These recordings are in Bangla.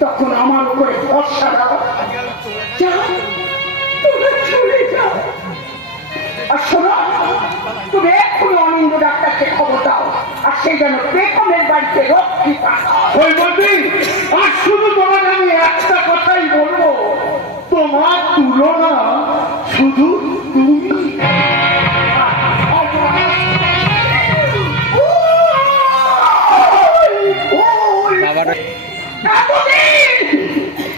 তখন আমার উপরে ভরসা দাও। আর তুমি এক্ষুনি অনিন্দ ডাক্তারকে খবর দাও, আর সে যেন বেকমের বাড়িতে রক্ষী ওই বলবি আর শুধু আমি একটা কথাই বলব। তোমার তুলনা শুধু তুমি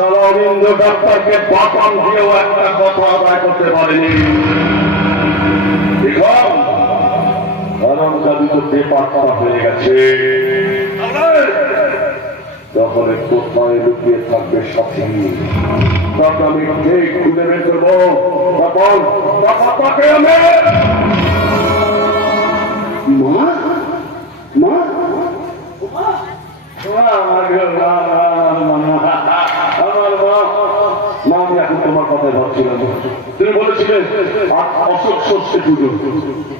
সারাবিন্দ ডাক্তারকে বাতাম দিয়েও একটা কথা আদায় করতে পারিনি। হয়ে গেছে। তখন কোথায় লুকিয়ে থাকবে সাথী তাকে আমি খুঁজে বের করব? তখন তাকে আমি ভাবছিলাম তুমি বলেছিলে আ- অশোক ষষ্ঠী পুজো।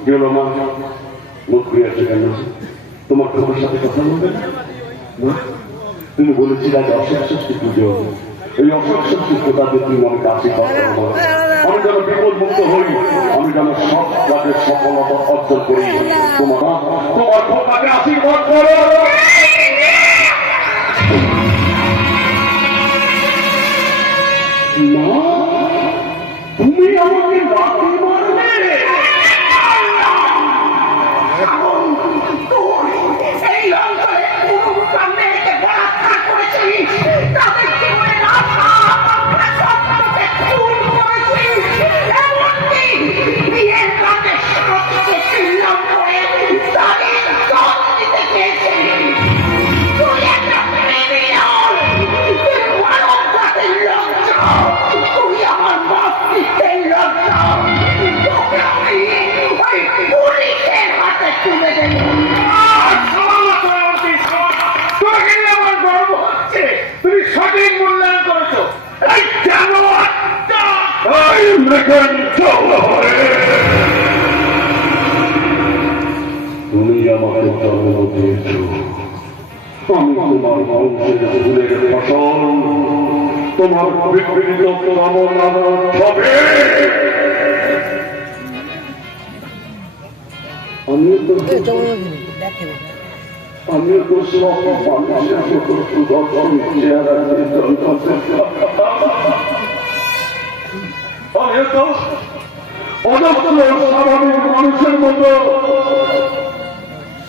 গেল মা তোমার তোমার সাথে কথা বলবে? পুজো। এই ষষ্ঠী কোথাতে তুমি আমি যেন বিপদ মুক্ত হই, আমি যেন সব কাজে সফলতা অর্জন করি। তোমার তোমার আশীর্বাদ করো। তুমি আমাকে জন্ম দিয়েছ আমি তোমার বংশের ফুলের ফসল তোমার বিকৃত কামনা হবে আমি তো আমি তো সব মানুষের চেহারা নিয়ে জন্মাতে অনন্ত স্বাভাবিক মানুষের মতো।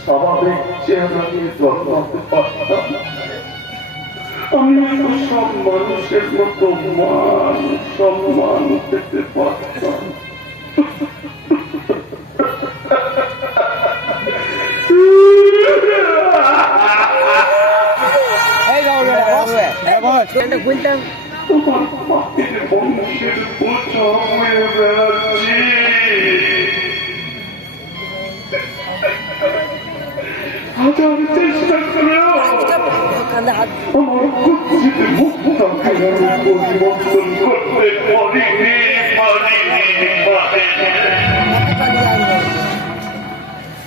স্বাভাবিক চেহারা নিয়ে জন্মাতে পারতাম আমি সব মানুষের মতো মান সম্মান পেতে পারতাম। তোমার মাটির বংশের বোঝা হয়ে বেড়াচ্ছি হাজার চেষ্টা করেও আমার কুচ্ছিতে মুক্তাকে পরিবর্তন করতে পারিনি পারিনি পারিনি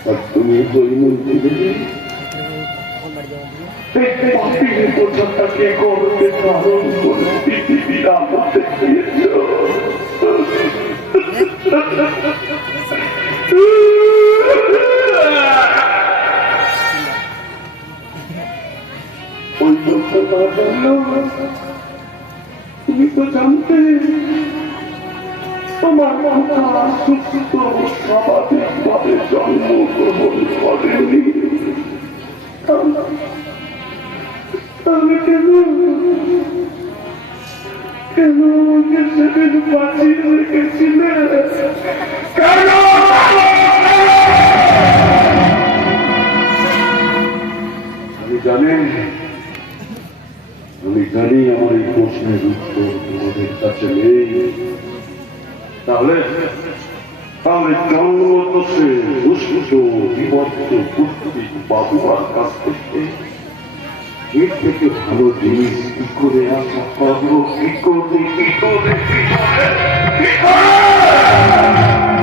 আর তুমি দৈনন্দিন পাখির বোঝাটাকে গর্বে ধারণ করে পৃথিবীর আলোতে দিয়েছ ওই লোকটা বলল তুমি তো জানতে তোমার মাথা সুস্থ স্বাভাবিকভাবে জন্মগ্রহণ করেনি আমি কেন কেন আমাকে সেখানে বাঁচিয়ে রেখেছি জানেন আমি জানি আমার এই প্রশ্নের উত্তর তোমাদের কাছে নেই। তাহলে তাহলে জন্মত সে দুষ্ট বিভক্ত থেকে ভালো জিনিস কি করে আমরা করব? কি করব? কি করব? কি করে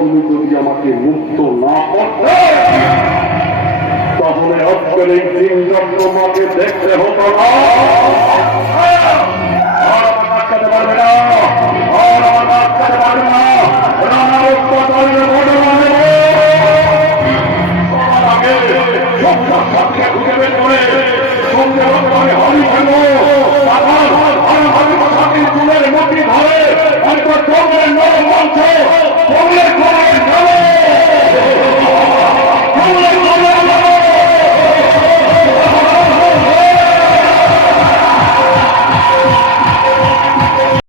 পর তুমি যদি আমাকে মুক্ত না করতে তাহলে অক্ষরে তিন চন্দ্রমাকে দেখতে হতো না।